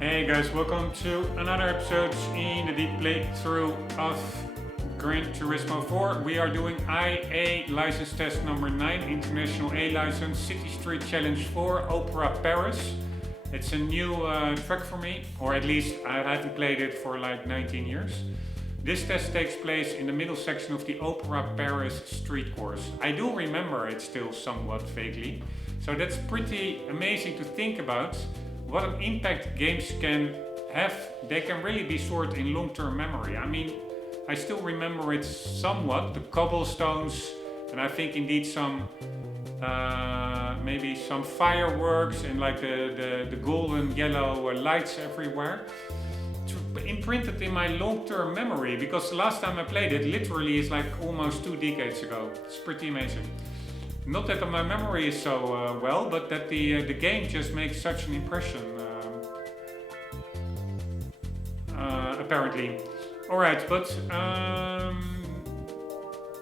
Hey guys, welcome to another episode in the deep playthrough of Gran Turismo 4. We are doing IA license test number 9, International A license, City Street Challenge 4, Opera Paris. It's a new track for me, or at least I haven't played it for like 19 years. This test takes place in the middle section of the Opera Paris street course. I do remember it still somewhat vaguely, so that's pretty amazing to think about. What an impact games can have. They can really be stored in long-term memory. I mean, I still remember it somewhat, the cobblestones, and I think indeed some maybe some fireworks and like the golden yellow lights everywhere. It's imprinted in my long-term memory because the last time I played it literally is like almost 2 decades ago. It's pretty amazing. Not that my memory is so well, but that the game just makes such an impression, apparently. Alright, but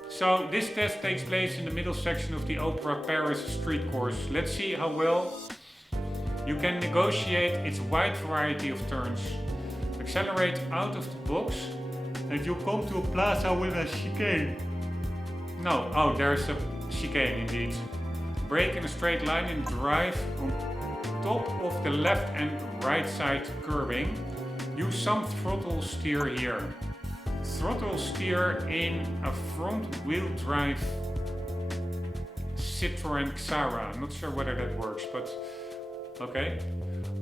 so this test takes place in the middle section of the Opera Paris street course. Let's see how well you can negotiate its wide variety of turns. Accelerate out of the box and you come to a plaza with a chicane. No, oh, there's a chicane indeed. Brake in a straight line and drive on top of the left and right side curbing. Use some throttle steer here. Throttle steer in a front wheel drive Citroën Xara. I'm not sure whether that works, but okay.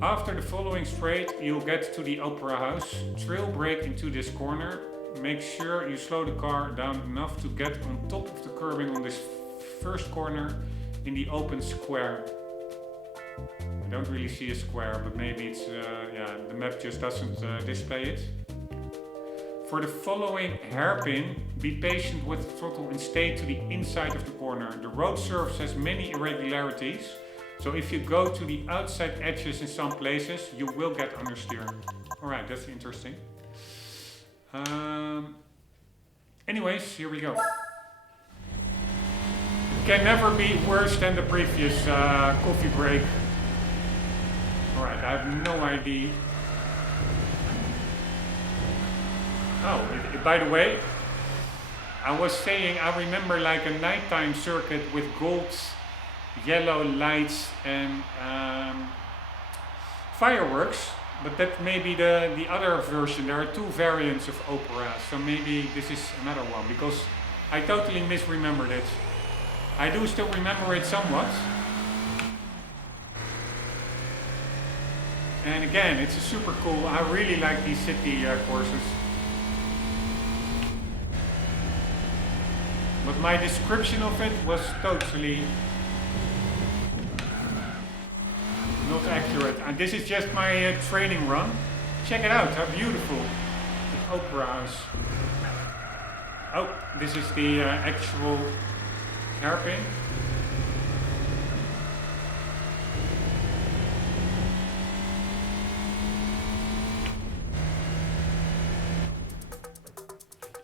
After the following straight, you'll get to the Opera House. Trail brake into this corner. Make sure you slow the car down enough to get on top of the curbing on this first corner in the open square. I don't really see a square, but maybe it's, yeah, the map just doesn't display it. For the following hairpin, be patient with the throttle and stay to the inside of the corner. The road surface has many irregularities, so if you go to the outside edges in some places, you will get understeer. Alright, that's interesting. Anyways, here we go. It can never be worse than the previous coffee break. Alright, I have no idea. Oh, by the way, I was saying I remember like a nighttime circuit with gold, yellow lights and fireworks. But that may be the other version. There are 2 variants of Opera, so maybe this is another one, because I totally misremembered it. I do still remember it somewhat. And again, it's a super cool, I really like these city courses. But my description of it was totally not accurate. And this is just my training run. Check it out, how beautiful the Opera House. Oh, this is the actual hairpin.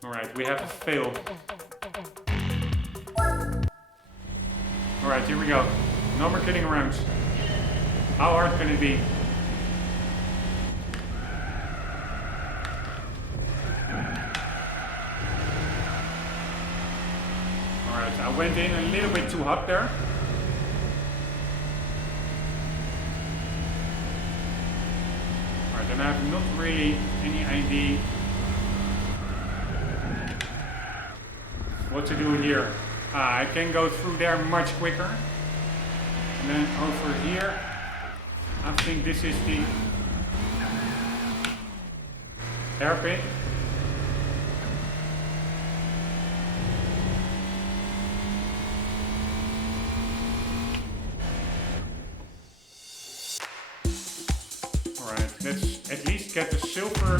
Alright, we have a fail. Alright, here we go. No more kidding around. How hard can it be? Alright, I went in a little bit too hot there. Alright, and I have not really any idea what to do here. I can go through there much quicker. And then over here, I think this is the hairpin. Alright, let's at least get the silver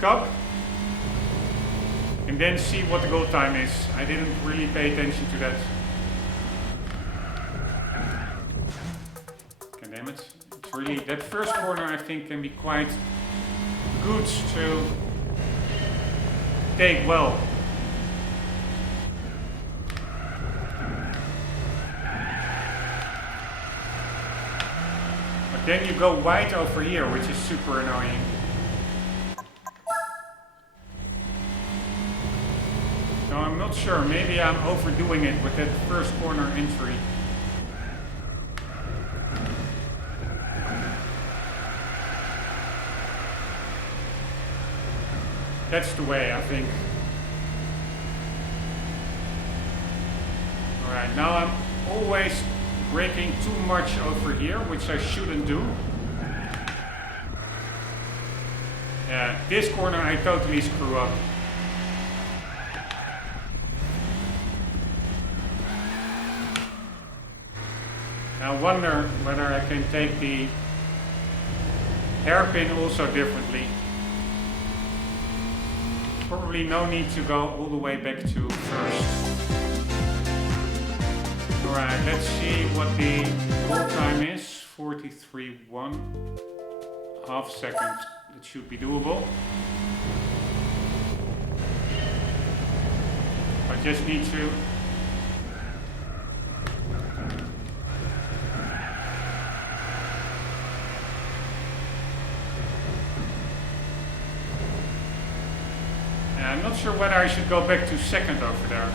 cup. And then see what the goal time is. I didn't really pay attention to that. God damn it. It's really, that first corner I think can be quite good to take well. then you go wide over here, which is super annoying. So I'm not sure, maybe I'm overdoing it with that first corner entry. That's the way, I think. Alright, now I'm always braking too much over here, which I shouldn't do. Yeah, this corner I totally screw up. I wonder whether I can take the hairpin also differently. Probably no need to go all the way back to first. Alright, let's see what the full time is. 43.1. Half second. It should be doable. I just need to I'm not sure whether I should go back to second over there.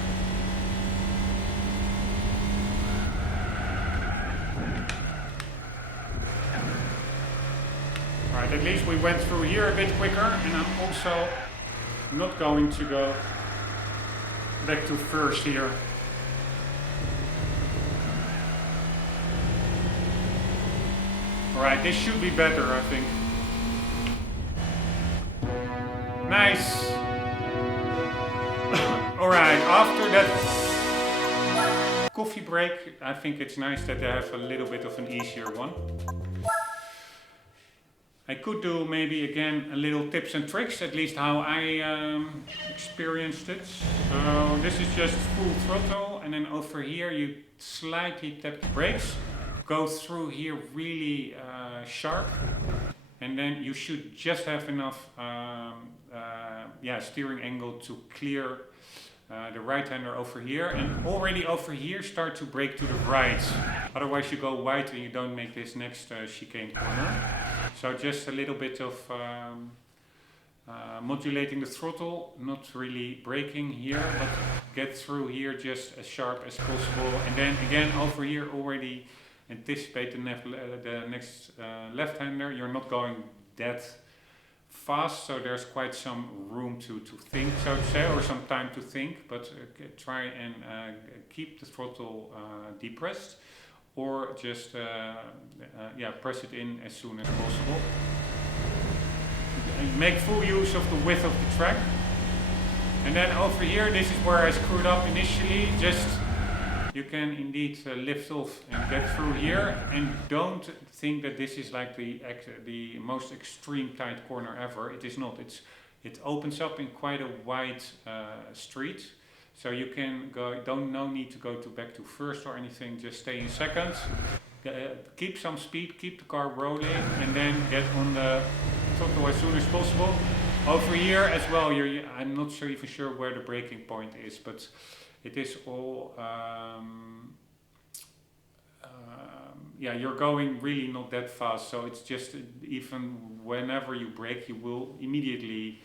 Right, at least we went through here a bit quicker, and I'm also not going to go back to first here. Alright, this should be better, I think. Nice! Alright, after that coffee break, I think it's nice that they have a little bit of an easier one. I could do maybe again a little tips and tricks, at least how I experienced it. So this is just full throttle, and then over here you slightly tap the brakes, go through here really sharp, and then you should just have enough steering angle to clear the right-hander over here, and already over here start to brake to the right. Otherwise you go wide and you don't make this next chicane corner. So just a little bit of modulating the throttle, not really braking here, but get through here just as sharp as possible. And then again over here already anticipate the next left-hander. You're not going that fast, so there's quite some room to think, so to say, or some time to think, but try and keep the throttle depressed, or just press it in as soon as possible. And make full use of the width of the track. And then over here, this is where I screwed up initially. Just you can indeed lift off and get through here, and don't think that this is like the most extreme tight corner ever. It is not. It opens up in quite a wide street, so you can go. No need to go back to first or anything. Just stay in second. Keep some speed, keep the car rolling, and then get on the throttle as soon as possible. Over here as well. I'm not even sure where the braking point is, but it is all, you're going really not that fast, so it's just even whenever you brake, you will immediately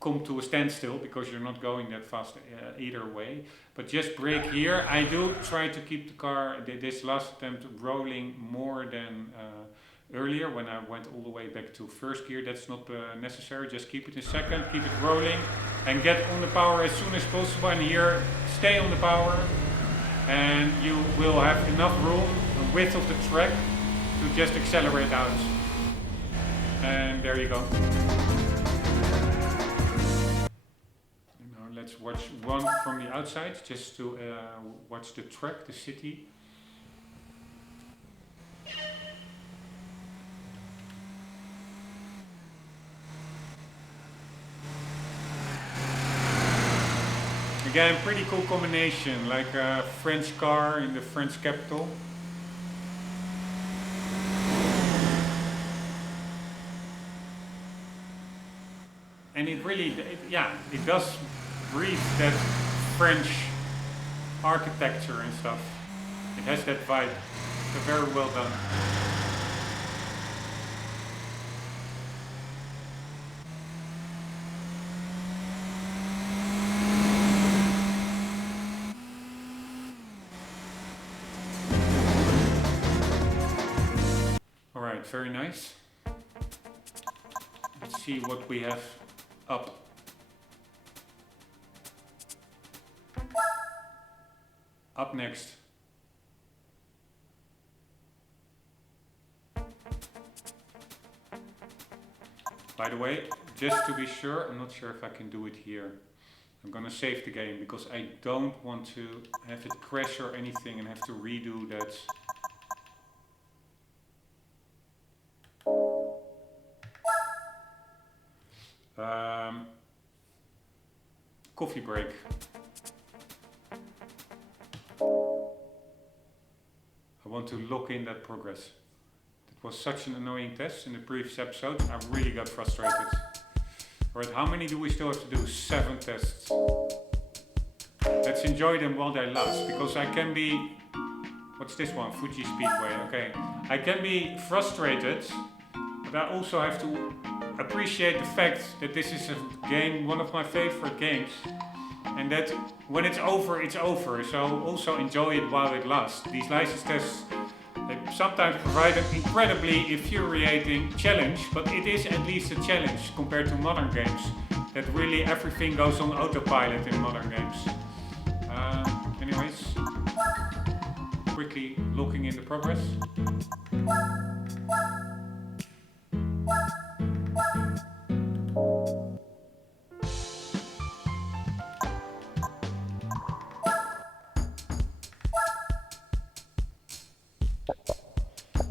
come to a standstill because you're not going that fast either way. But just brake here. I do try to keep the car, this last attempt, rolling more than earlier when I went all the way back to first gear. That's not necessary. Just keep it in second, keep it rolling, and get on the power as soon as possible. And here, stay on the power, and you will have enough room, the width of the track, to just accelerate out. And there you go. Now let's watch one from the outside, just to watch the track, the city. Again, pretty cool combination, like a French car in the French capital. And it really, it does breathe that French architecture and stuff. It has that vibe. So very well done. Alright, very nice. Let's see what we have up. Up next. By the way, just to be sure, I'm not sure if I can do it here. I'm gonna save the game because I don't want to have it crash or anything and have to redo that. Coffee break. I want to lock in that progress. It was such an annoying test in the previous episode. I really got frustrated. Alright, how many do we still have to do? 7 tests. Let's enjoy them while they last, because I can be... What's this one? Fuji Speedway, okay. I can be frustrated, but I also have to appreciate the fact that this is a game, one of my favorite games, and that when it's over, it's over. So also enjoy it while it lasts. These license tests, they sometimes provide an incredibly infuriating challenge, but it is at least a challenge compared to modern games. That really everything goes on autopilot in modern games. Anyways, quickly looking in the progress.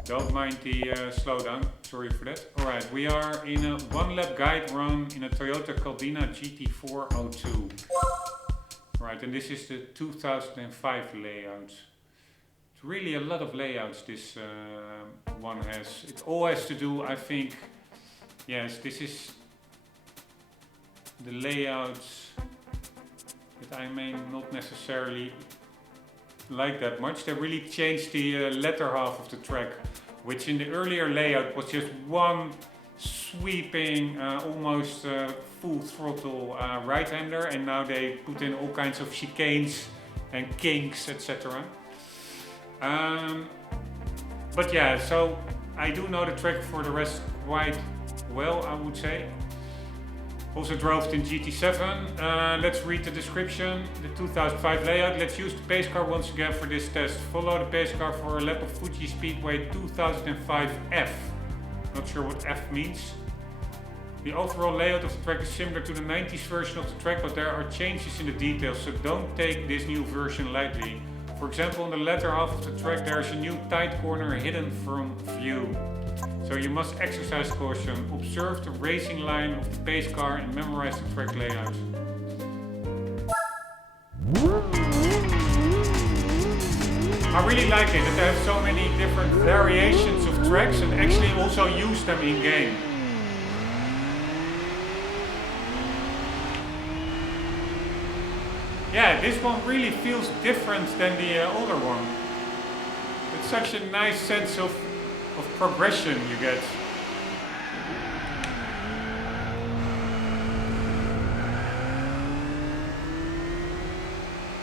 Don't mind the slowdown, sorry for that. Alright, we are in a 1-lap guide run in a Toyota Caldina GT402. Right, and this is the 2005 layout. It's really a lot of layouts this one has. It all has to do, I think, yes, this is the layouts that I may not necessarily like that much. They really changed the latter half of the track, which in the earlier layout was just one sweeping, almost full throttle right-hander, and now they put in all kinds of chicanes and kinks, etc. But yeah, so I do know the track for the rest quite well, I would say. Also drove it in GT7. Let's read the description. The 2005 layout. Let's use the pace car once again for this test. Follow the pace car for a lap of Fuji Speedway 2005 F. Not sure what F means. The overall layout of the track is similar to the 90s version of the track, but there are changes in the details, so don't take this new version lightly. For example, on the latter half of the track there is a new tight corner hidden from view. So you must exercise caution, observe the racing line of the pace car and memorize the track layout. I really like it that they have so many different variations of tracks and actually also use them in game. Yeah, this one really feels different than the older one. It's such a nice sense of progression you get.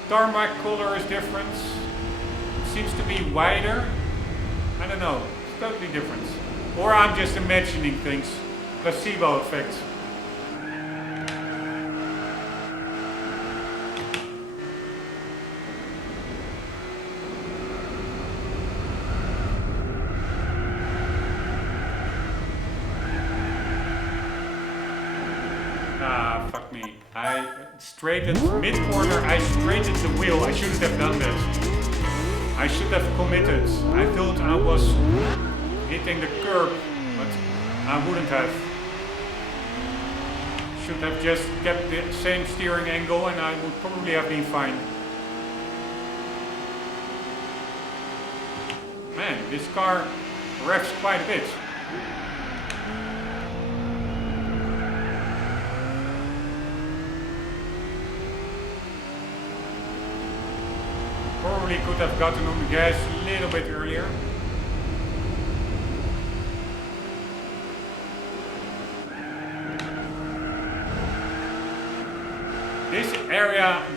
Tarmac color is different. It seems to be wider. I don't know, it's totally different. Or I'm just imagining things. Placebo effect. Fuck me. I straightened mid-corner, I straightened the wheel. I shouldn't have done that. I should have committed. I thought I was hitting the curb, but I wouldn't have. Should have just kept the same steering angle and I would probably have been fine. Man, this car revs quite a bit. Probably could have gotten on the gas a little bit earlier.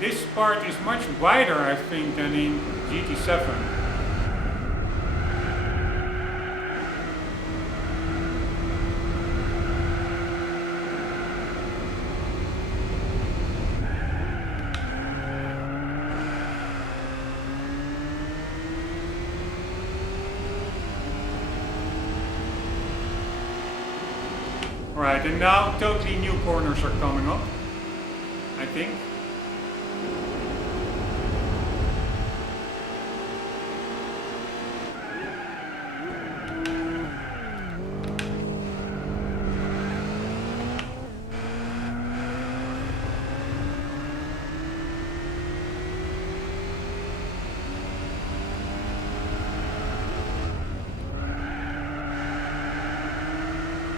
this part is much wider, I think, than in GT7. Right, and now totally new corners are coming up, I think.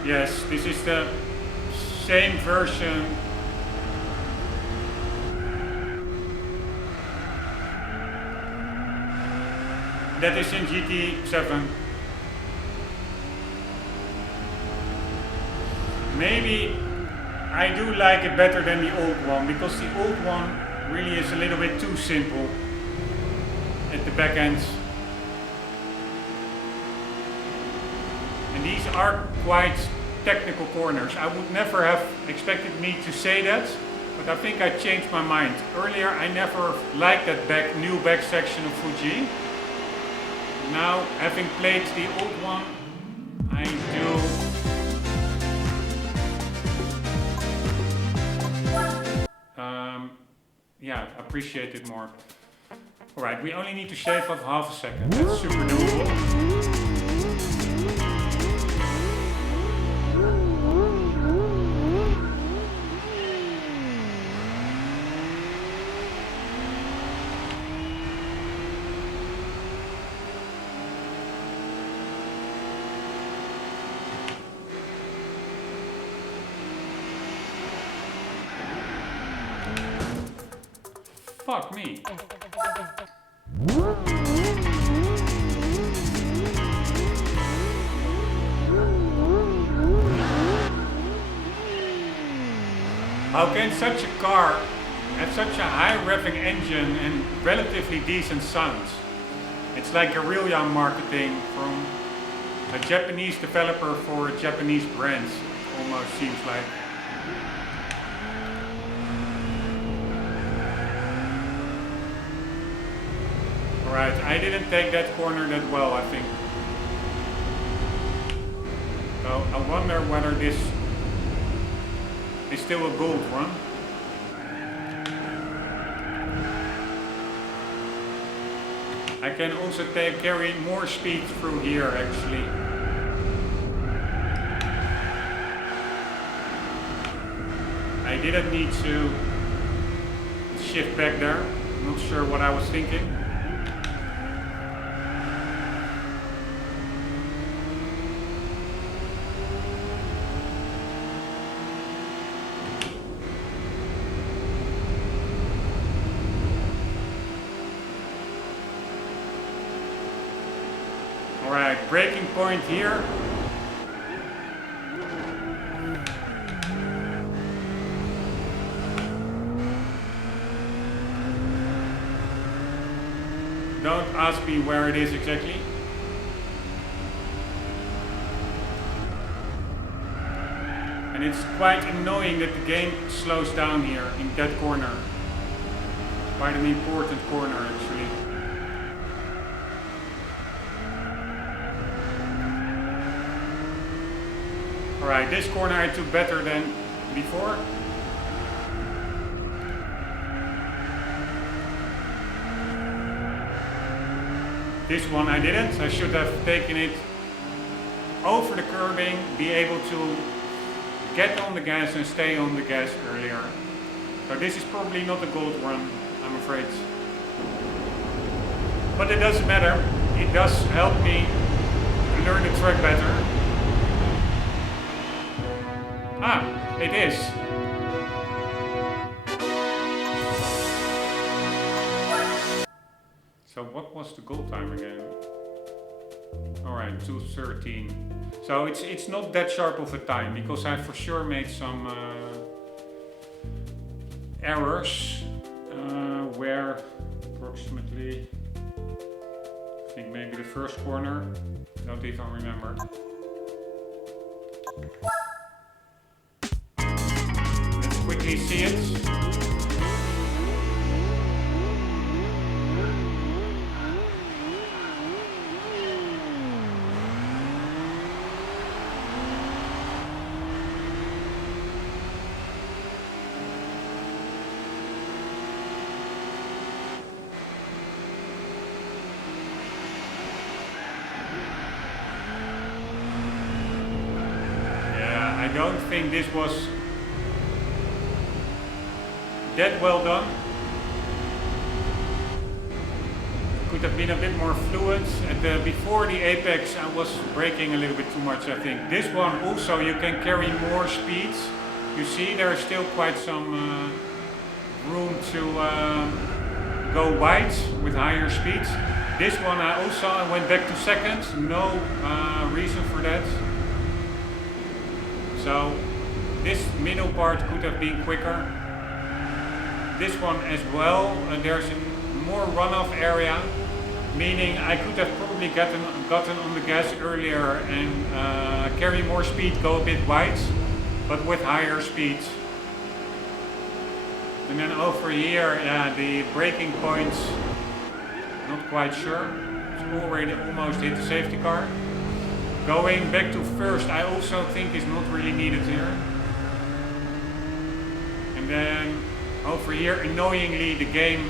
Yes, this is the same version that is in GT7. Maybe I do like it better than the old one, because the old one really is a little bit too simple at the back end. And these are quite technical corners. I would never have expected me to say that, but I think I changed my mind. Earlier I never liked that new back section of Fuji. Now, having played the old one, I do yeah, appreciate it more. Alright, we only need to shave off half a second. That's super doable. Fuck me. How can such a car have such a high revving engine and relatively decent sounds? It's like guerrilla marketing from a Japanese developer for a Japanese brand, almost seems like. Right, I didn't take that corner that well, I think. So I wonder whether this is still a gold run. I can also carry more speed through here, actually. I didn't need to shift back there. I'm not sure what I was thinking. Alright, braking point here. Don't ask me where it is exactly. And it's quite annoying that the game slows down here in that corner. Quite an important corner, actually. Alright, this corner I took better than before. This one I didn't. I should have taken it over the curbing, be able to get on the gas and stay on the gas earlier. So this is probably not a gold run, I'm afraid. But it doesn't matter. It does help me learn the track better. Ah, it is. So what was the goal time again? Alright, 2:13. So it's not that sharp of a time, because I for sure made some errors. where approximately, I think maybe the first corner, don't even remember. Let's quickly see it. I don't think this was that well done. Could have been a bit more fluid. Before the apex I was braking a little bit too much, I think. This one also you can carry more speeds. You see there is still quite some room to go wide with higher speeds. This one I went back to second, no reason for that. So this middle part could have been quicker. This one as well, there's a more runoff area, meaning I could have probably gotten on the gas earlier and carry more speed, go a bit wide, but with higher speeds. And then over here, yeah, the braking points, not quite sure. It's already almost hit the safety car. Going back to first, I also think is not really needed here. And then over here, annoyingly, the game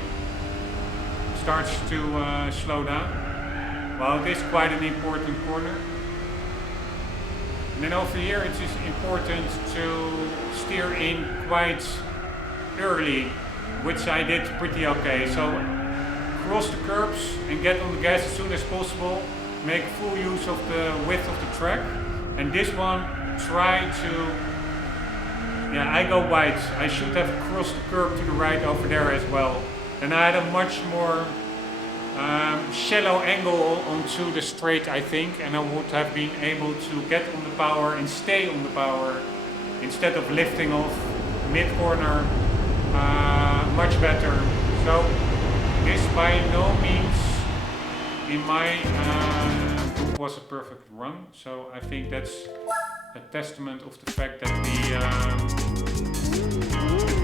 starts to slow down. Well, it is quite an important corner. And then over here, it is important to steer in quite early, which I did pretty okay. So cross the curbs and get on the gas as soon as possible. Make full use of the width of the track, and this one try to, yeah, I go wide. I should have crossed the curb to the right over there as well. And I had a much more shallow angle onto the straight, I think, and I would have been able to get on the power and stay on the power instead of lifting off mid-corner much better. So this by no means in my book was a perfect run, so I think that's a testament of the fact that the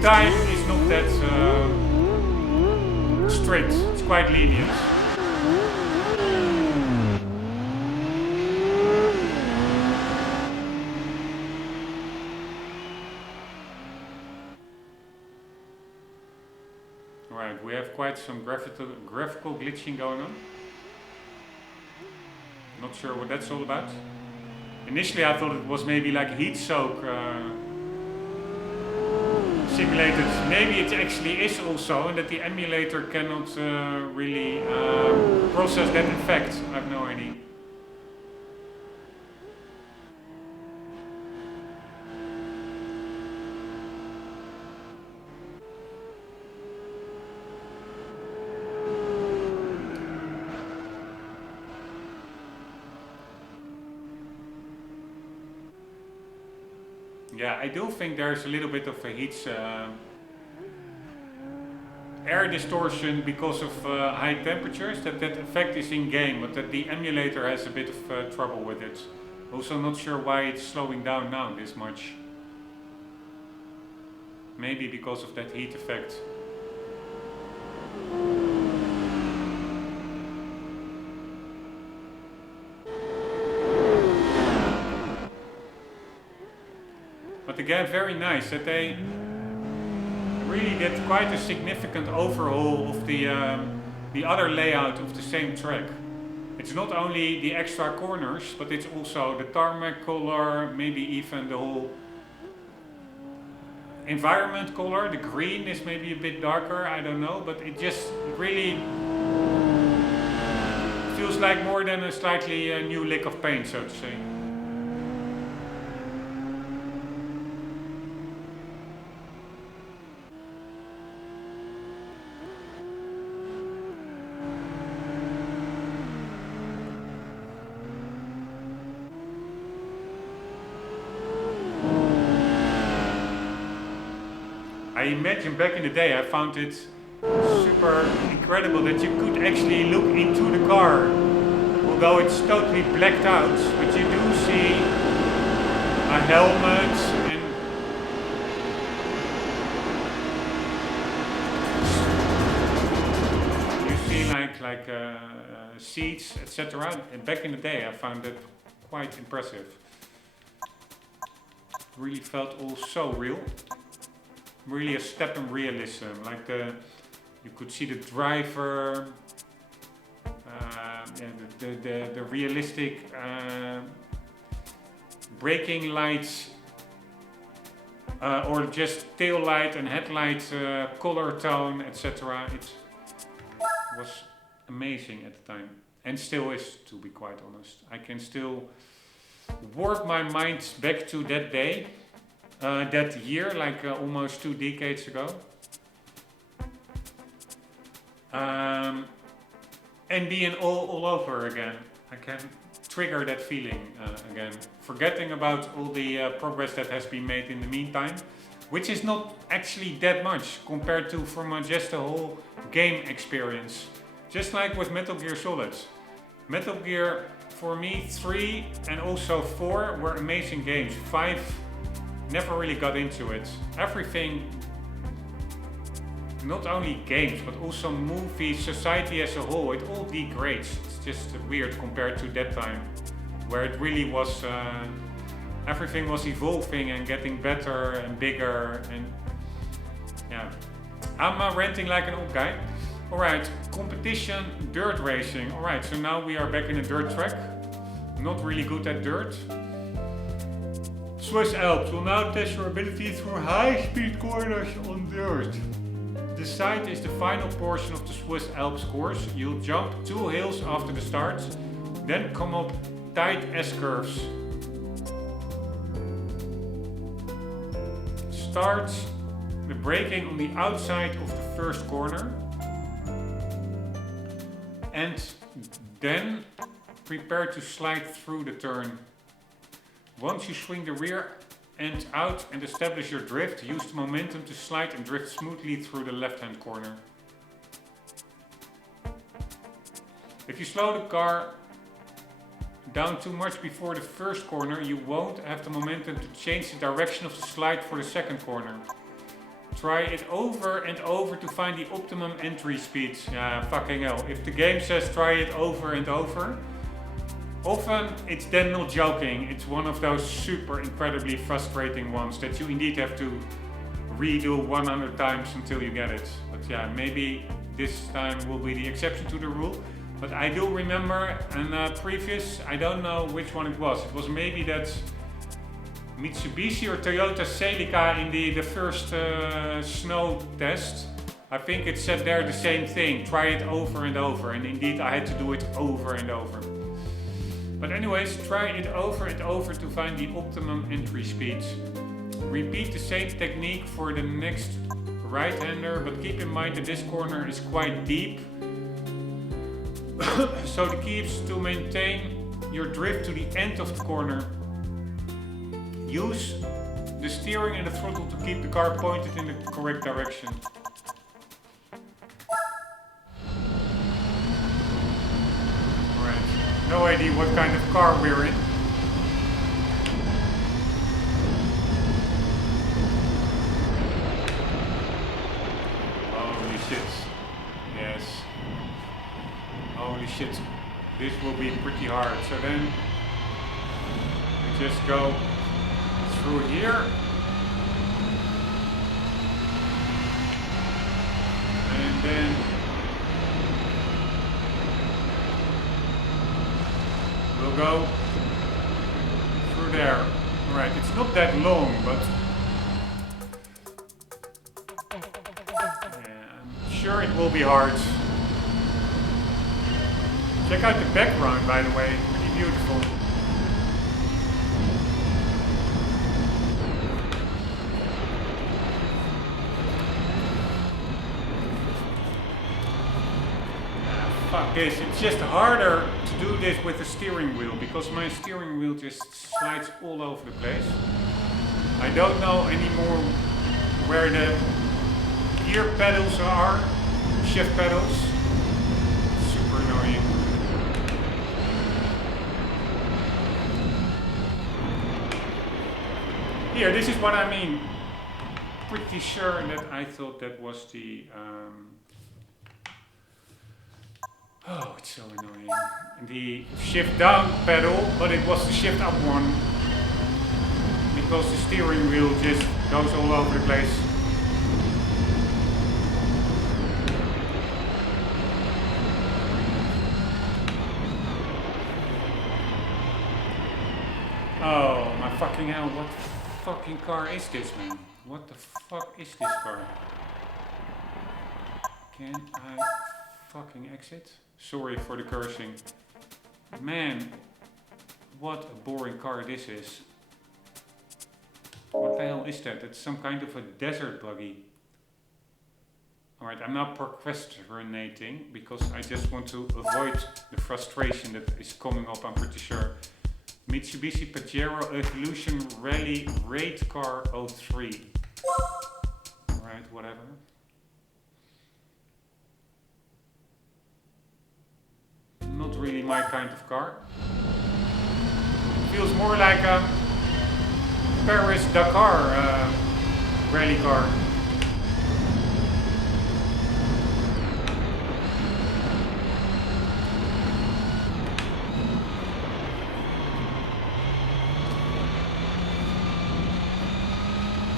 time is not that strict, it's quite lenient. Alright, we have quite some graphical glitching going on. Not sure what that's all about. Initially I thought it was maybe like heat soak simulated. Maybe it actually is also, and that the emulator cannot really process that effect. I have no idea. Yeah, I do think there's a little bit of a heat air distortion because of high temperatures, that effect is in game, but that the emulator has a bit of trouble with it. Also not sure why it's slowing down now this much. Maybe because of that heat effect. But again, very nice that they really did quite a significant overhaul of the other layout of the same track. It's not only the extra corners, but it's also the tarmac color, maybe even the whole environment color. The green is maybe a bit darker, I don't know, but it just really feels like more than a slightly new lick of paint, so to say. I imagine back in the day I found it super super incredible that you could actually look into the car. Although it's totally blacked out, but you do see a helmet and you see like seats, etc. And back in the day, I found that quite impressive. Really felt all so real. Really a step in realism. Like you could see the driver, the realistic braking lights, or just tail light and headlight color tone, etc. It was amazing at the time, and still is, to be quite honest. I can still warp my mind back to that day, that year, like almost 2 decades ago, and being all over again. I can trigger that feeling again, forgetting about all the progress that has been made in the meantime, which is not actually that much compared to from just a whole game experience. Just like with Metal Gear Solid. Metal Gear, for me, 3 and also 4 were amazing games. 5 never really got into it. Everything, not only games, but also movies, society as a whole, it all degrades. It's just weird compared to that time, where it really was, everything was evolving and getting better and bigger, and yeah. I'm ranting like an old guy. Alright, competition, dirt racing. Alright, so now we are back in a dirt track. Not really good at dirt. Swiss Alps will now test your ability through high-speed corners on dirt. The site is the final portion of the Swiss Alps course. You'll jump 2 hills after the start, then come up tight S-curves. Start the braking on the outside of the first corner. And then prepare to slide through the turn. Once you swing the rear end out and establish your drift, use the momentum to slide and drift smoothly through the left-hand corner. If you slow the car down too much before the first corner, you won't have the momentum to change the direction of the slide for the second corner. Try it over and over to find the optimum entry speed. Yeah, fucking hell. If the game says try it over and over, often it's then not joking. It's one of those super incredibly frustrating ones that you indeed have to redo 100 times until you get it. But yeah, maybe this time will be the exception to the rule. But I do remember a previous, I don't know which one it was. It was maybe that Mitsubishi or Toyota Celica in the first snow test. I think it said there the same thing, try it over and over, and indeed I had to do it over and over. But anyways, try it over and over to find the optimum entry speed. Repeat the same technique for the next right-hander, but keep in mind that this corner is quite deep. So the key is to maintain your drift to the end of the corner. Use the steering and the throttle to keep the car pointed in the correct direction. Alright, no idea what kind of car we're in. Holy shit. Yes. Holy shit. This will be pretty hard. So then we just go through here, and then we'll go through there. Alright, it's not that long, but yeah, I'm sure it will be hard. Check out the background, by the way, pretty beautiful. Fuck this, it's just harder to do this with the steering wheel because my steering wheel just slides all over the place. I don't know anymore where the gear pedals are. shift pedals. Super annoying. Here, this is what I mean. Pretty sure that I thought that was the... oh, it's so annoying. The shift down pedal, but it was the shift up one. Because the steering wheel just goes all over the place. Oh my fucking hell, what fucking car is this, man? What the fuck is this car? Can I fucking exit? Sorry for the cursing. Man, what a boring car this is. What the hell is that? It's some kind of a desert buggy. Alright, I'm not procrastinating because I just want to avoid the frustration that is coming up, I'm pretty sure. Mitsubishi Pajero Evolution Rally Raid Car 03. Alright, whatever. Not really my kind of car. Feels more like a Paris-Dakar rally car.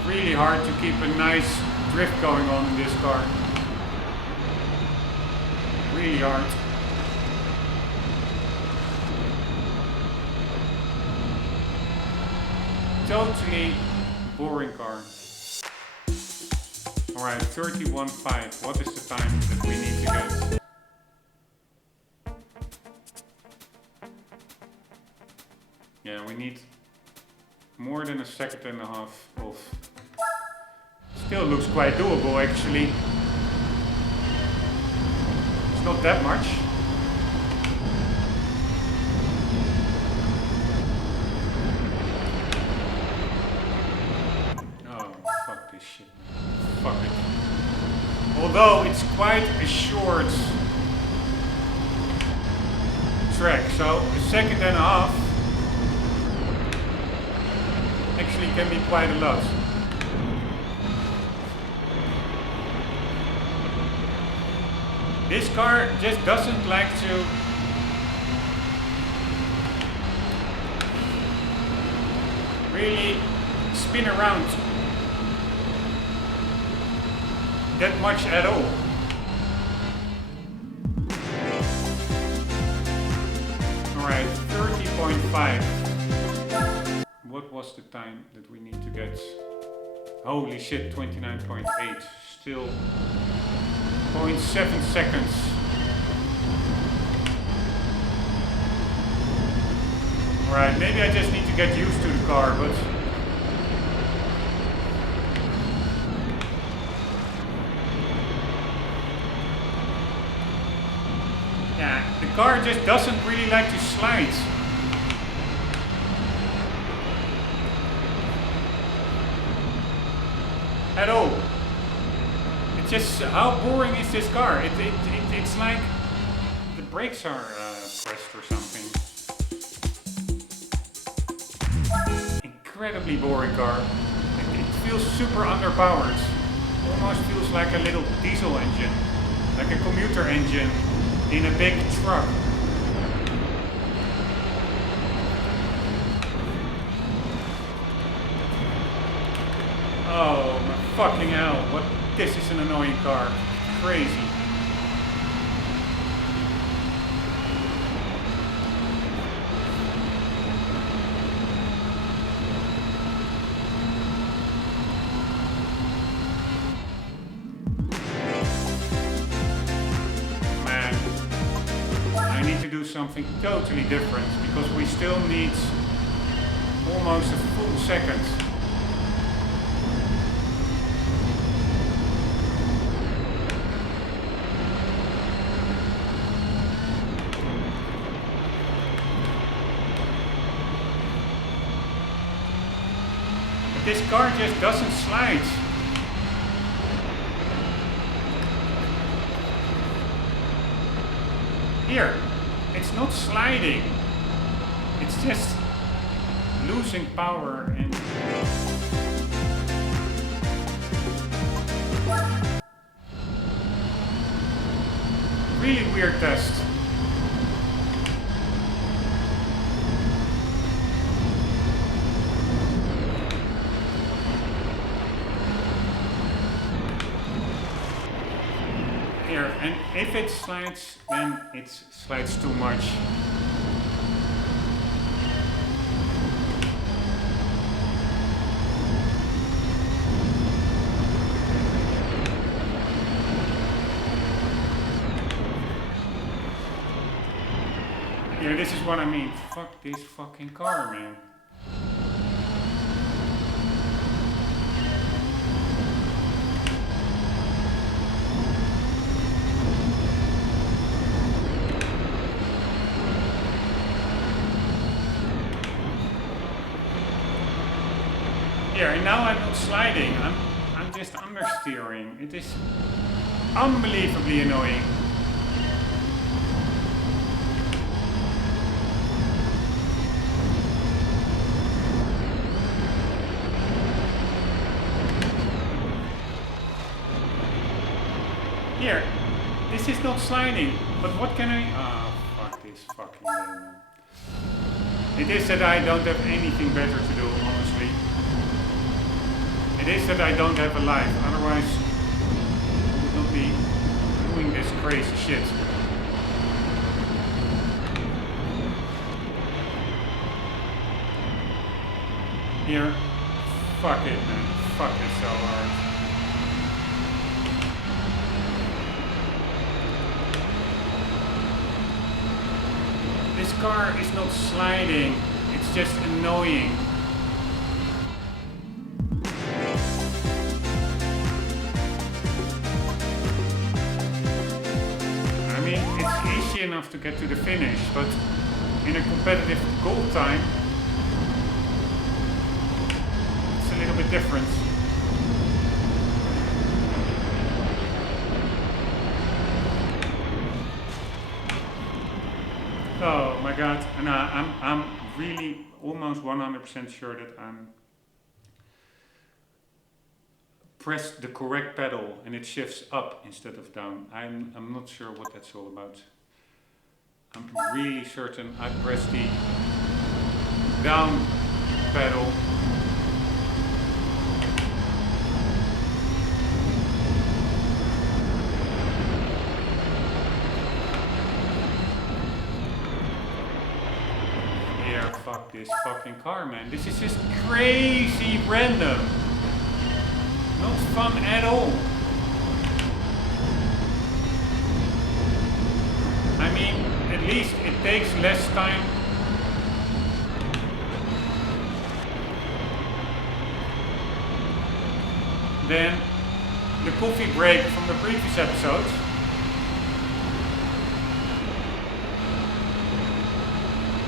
Really hard to keep a nice drift going on in this car. Really hard. Totally boring car. Alright, 31.5. What is the time that we need to get? Yeah, we need more than a second and a half of... Still looks quite doable actually. It's not that much. Shit. Fuck it. Although it's quite a short track, so a second and a half actually can be quite a lot. This car just doesn't like to really spin around that much at all. Alright, 30.5. What was the time that we need to get? Holy shit, 29.8. Still 0.7 seconds. Alright, maybe I just need to get used to the car, but the car just doesn't really like to slide. At all. It's just, how boring is this car? It's like the brakes are pressed or something. Incredibly boring car. It feels super underpowered. Almost feels like a little diesel engine. Like a commuter engine in a big truck. Oh my fucking hell, what? This is an annoying car. Crazy. Something totally different because we still need almost a full second. But this car just doesn't slide. Here, it's not sliding. It's just losing power and... Really weird test. Here, and if it slides, then it slides too much. Yeah, this is what I mean. Fuck this fucking car, man. Here, and now I'm not sliding. I'm just understeering. It is unbelievably annoying. Here, this is not sliding, but what can I... Oh, fuck this fucking game. It is that I don't have anything better to do, honestly. It is that I don't have a life, otherwise I would not be doing this crazy shit. Here, fuck it, man. Fuck it so hard. This car is not sliding, it's just annoying. I mean, it's easy enough to get to the finish, but in a competitive goal time, it's a little bit different. Oh my god, and I'm really almost 100% sure that I'm pressed the correct pedal and it shifts up instead of down. I'm not sure what that's all about. I'm really certain I pressed the down pedal. Fuck this fucking car, man. This is just crazy random. Not fun at all. I mean, at least it takes less time. Than the coffee break from the previous episode.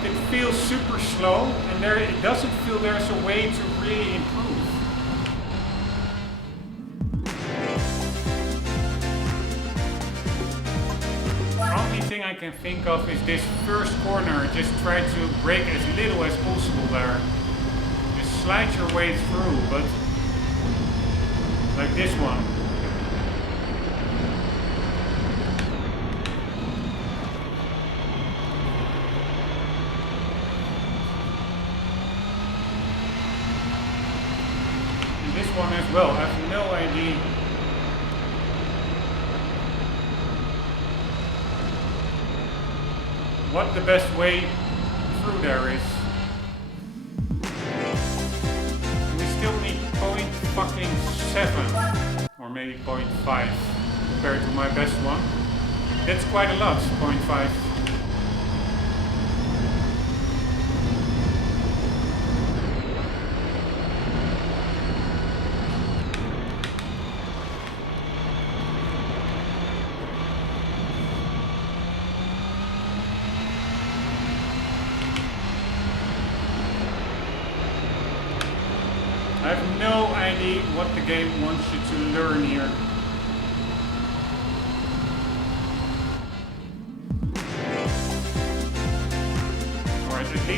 It feels super slow, and it doesn't feel there's a way to really improve. The only thing I can think of is this first corner. Just try to brake as little as possible there. Just slide your way through, but like this one. This one as well, I have no idea. What the best way through there is. We still need .7 or maybe 0.5 compared to my best one. That's quite a lot, 0.5. I have no idea what the game wants you to learn here.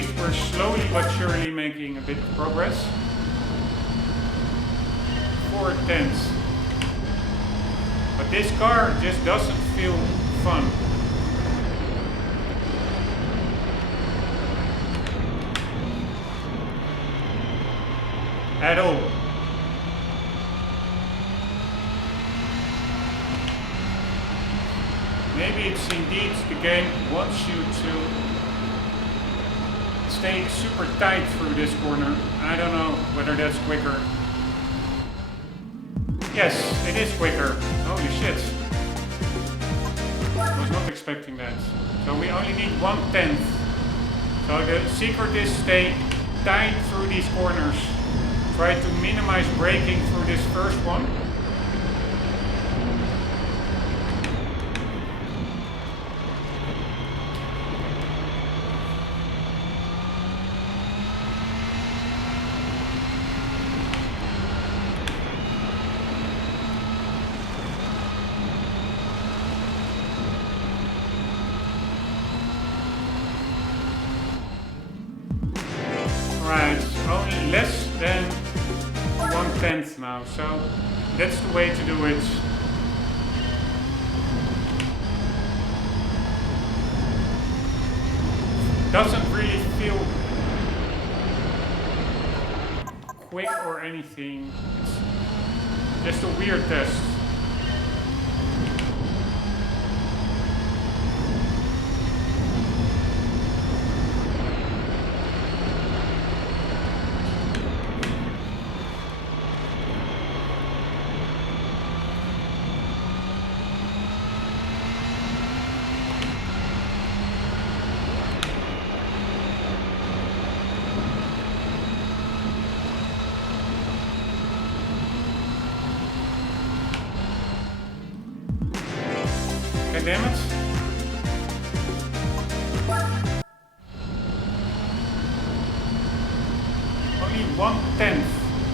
least we're slowly but surely making a bit of progress. 4/10. But this car just doesn't feel fun. At all. Maybe it's indeed the game wants you to stay super tight through this corner. I don't know whether that's quicker. Yes, it is quicker. Holy shit. I was not expecting that. So we only need 1/10. So the secret is stay tight through these corners. Try to minimize braking through this first one. Right, only less than 1/10 now, so that's the way to do it. Doesn't really feel quick or anything, it's just a weird test. God damn it. Only 1/10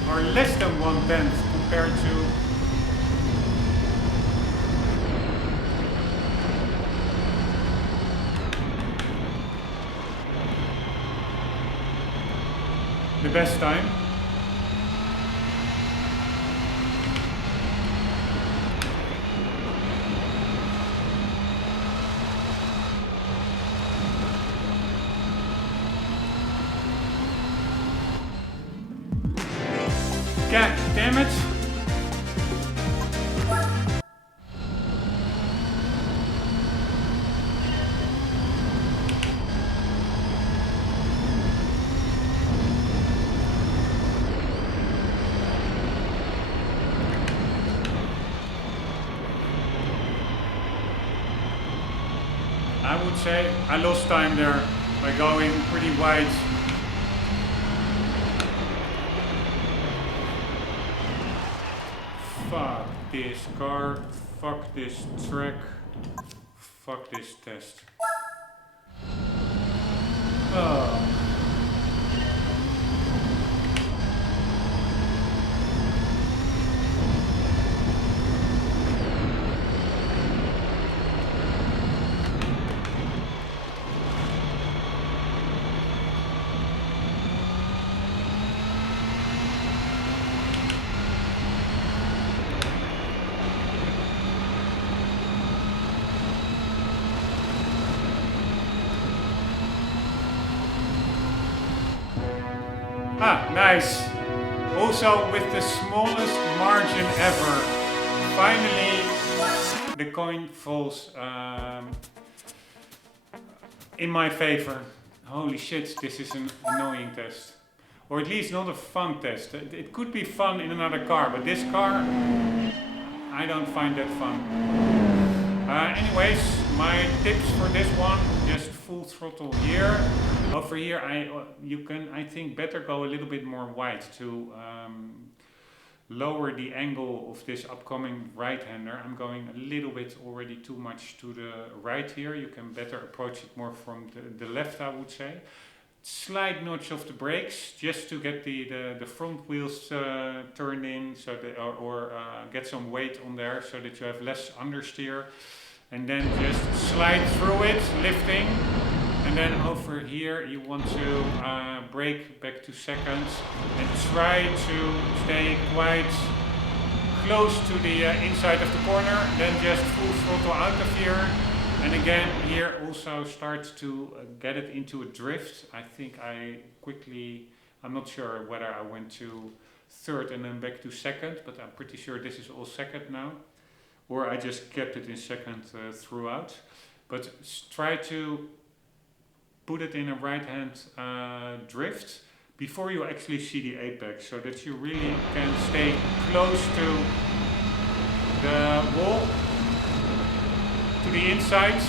or less than 1/10 compared to the best time. God damn it. I would say I lost time there by going pretty wide. Fuck this car, fuck this track, fuck this test. Oh. Ah, nice. Also with the smallest margin ever. Finally, the coin falls in my favor. Holy shit, this is an annoying test. Or at least not a fun test. It could be fun in another car, but this car, I don't find that fun. Anyways, my tips for this one, just full throttle here. Over here, you can, I think, better go a little bit more wide to lower the angle of this upcoming right-hander. I'm going a little bit already too much to the right here. You can better approach it more from the left, I would say. Slight notch of the brakes just to get the front wheels turned in, so that, or get some weight on there so that you have less understeer. And then just slide through it, lifting, and And then over here you want to brake back to seconds and try to stay quite close to the inside of the corner, then just full throttle out of here. And again here also start to get it into a drift. I think I'm not sure whether I went to third and then back to second, but I'm pretty sure this is all second now. Or I just kept it in second throughout. But try to put it in a right hand drift before you actually see the apex, so that you really can stay close to the wall, to the insides.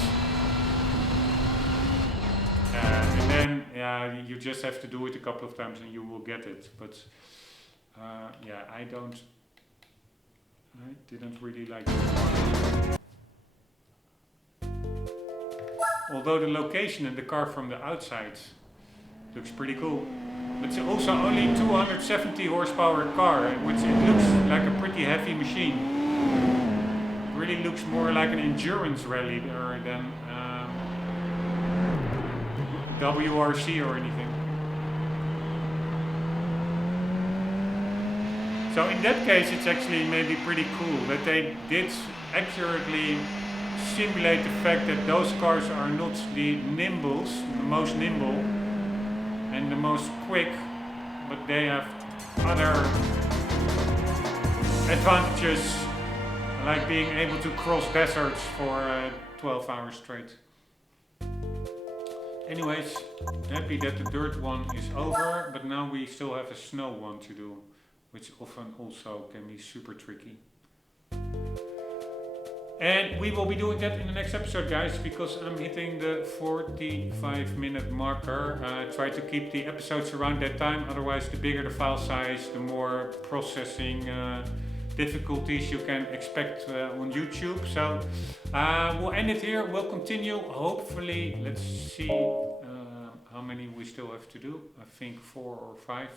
And then you just have to do it a couple of times and you will get it. But yeah, I didn't really like it. Although the location in the car from the outside looks pretty cool. It's also only 270 horsepower car, which it looks like a pretty heavy machine. It really looks more like an endurance rally than WRC or anything. So in that case it's actually maybe pretty cool that they did accurately simulate the fact that those cars are not the most nimble and the most quick, but they have other advantages, like being able to cross deserts for 12 hours straight. Anyways, happy that the dirt one is over, but now we still have a snow one to do, which often also can be super tricky. And we will be doing that in the next episode, guys, because I'm hitting the 45-minute marker. Try to keep the episodes around that time, otherwise the bigger the file size, the more processing difficulties you can expect on YouTube. So we'll end it here, we'll continue. Hopefully, let's see how many we still have to do. I think 4 or 5.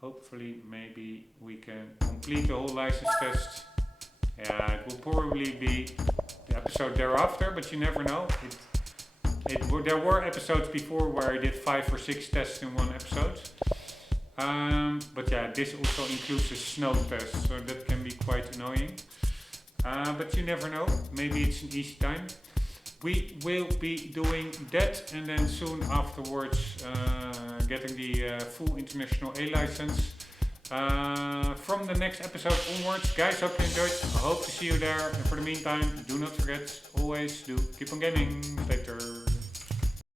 Hopefully, maybe we can complete the whole license test. Yeah, it will probably be the episode thereafter, but you never know. There were episodes before where I did 5 or 6 tests in one episode. But yeah, this also includes a snow test, so that can be quite annoying. But you never know, maybe it's an easy time. We will be doing that, and then soon afterwards getting the full international A license. From the next episode onwards. Guys, hope you enjoyed. I hope to see you there. And for the meantime, do not forget, always do keep on gaming. Later.